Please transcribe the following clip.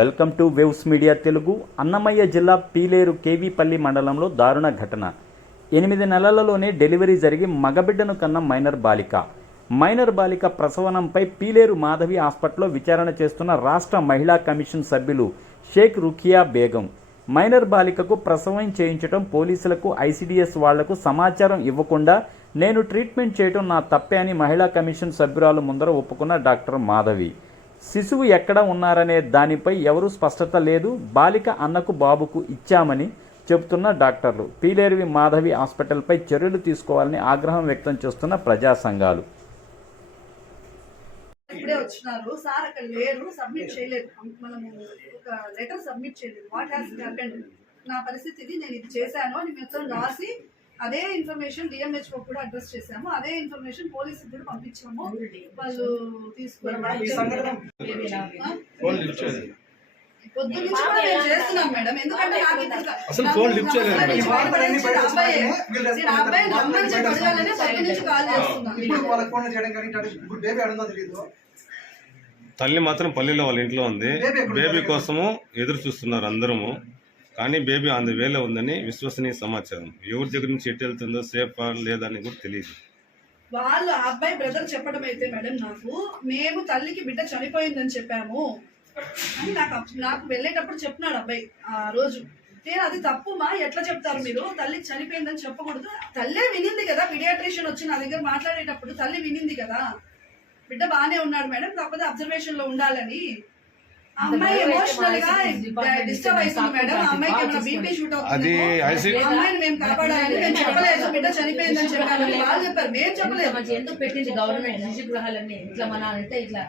Welcome to waves media Telugu. Annamayya జిల్లా పీలేరు కేవీపల్లి మండలంలో దారుణ ఘటన. 8 నెలలలోనే డెలివరీ జరిగి మగబిడ్డను కన్న మైనర్ బాలిక ప్రసవనంపై పీలేరు మాధవి హాస్పిటల్లో విచారణ చేస్తున్న రాష్ట్ర మహిళా కమిషన్ సభ్యులు షేక్ రుఖియా బేగం మైనర్ బాలికకు ప్రసవం చేయించడం, పోలీసులకు ఐసిడిఎస్ వాళ్లకు సమాచారం ఇవ్వకుండా నేను ట్రీట్మెంట్ చేయడం నా తప్పే అని మహిళా కమిషన్ సభ్యురాలు ముందర ఒప్పుకున్న డాక్టర్ మాధవి. శిశువు ఎక్కడ ఉన్నారనే దానిపై ఎవరూ స్పష్టత లేదు, బాలిక అన్నకు బాబుకు ఇచ్చామని చెబుతున్న డాక్టర్లు. పీలేరు మాధవి హాస్పిటల్పై చర్యలు తీసుకోవాలని ఆగ్రహం వ్యక్తం చేస్తున్న ప్రజా సంఘాలు. ఇప్పుడే వచ్చినారు సార్, అక్కడ లేరు, సబ్మిట్ చేయలేదు, మనం ఒక లెటర్ సబ్మిట్ చేయలేదు. వాట్ హ్యాస్ హ్యాపెండ్, నా పరిస్థితి ఇది, నేను ఇది చేశాను అని మొత్తం రాసి అదే ఇన్ఫర్మేషన్ డిఎంహెచ్ఓ కూడా అడ్రస్ చేశాము, అదే ఇన్ఫర్మేషన్ పోలీసు కూడా పంపించాము. వాళ్ళు తీసుకుని పొద్దు నుంచి కూడా నేను చేస్తున్నాం మేడం, ఎందుకంటే నాకు అబ్బాయి నమ్మని చెప్పాలనే పొద్దు నుంచి కాల్ చేస్తున్నాను. తల్లి మాత్రం పల్లెలో వాళ్ళ ఇంట్లో ఉంది. బేబీ కోసము ఎదురు చూస్తున్నారు అందరము. కానీ బేబీ అందు వేలో ఉందని విశ్వసనీయ సమాచారం. ఎవరి దగ్గర నుంచి ఎటు వెళ్తుందో సేఫా లేదా అని కూడా తెలియదు. వాళ్ళు అబ్బాయి బ్రదర్ చెప్పడం అయితే మేడం, మేము తల్లికి బిడ్డ చనిపోయిందని చెప్పాము అని నాకు వెళ్ళేటప్పుడు చెప్పినాడు అబ్బాయి ఆ రోజు. నేను అది తప్పుమా, ఎట్లా చెప్తారు మీరు, తల్లికి చనిపోయిందని చెప్పకూడదు. తల్లే వినింది కదా, పీడియాట్రిషియన్ వచ్చి నా దగ్గర మాట్లాడేటప్పుడు తల్లి వినింది కదా, బిడ్డ బాగానే ఉన్నాడు మేడం, కాకపోతే అబ్జర్వేషన్ లో ఉండాలని. అమ్మాయి ఎమోషనల్ గా డిస్టర్బ్ అవుతుంది మేడం, అమ్మాయికి ఏమైనా బీపీ షూట్ అవుతుంది, అమ్మాయిని మేము కాపాడాలని మేము చెప్పలేదు, బిడ్డ చనిపోయిందని చెప్పాను వాళ్ళు చెప్పారు, మేము చెప్పలేదు. ఎందుకు పెట్టింది గవర్నమెంట్ శిశు గృహాలన్నీ ఇట్లా మన అంటే ఇట్లా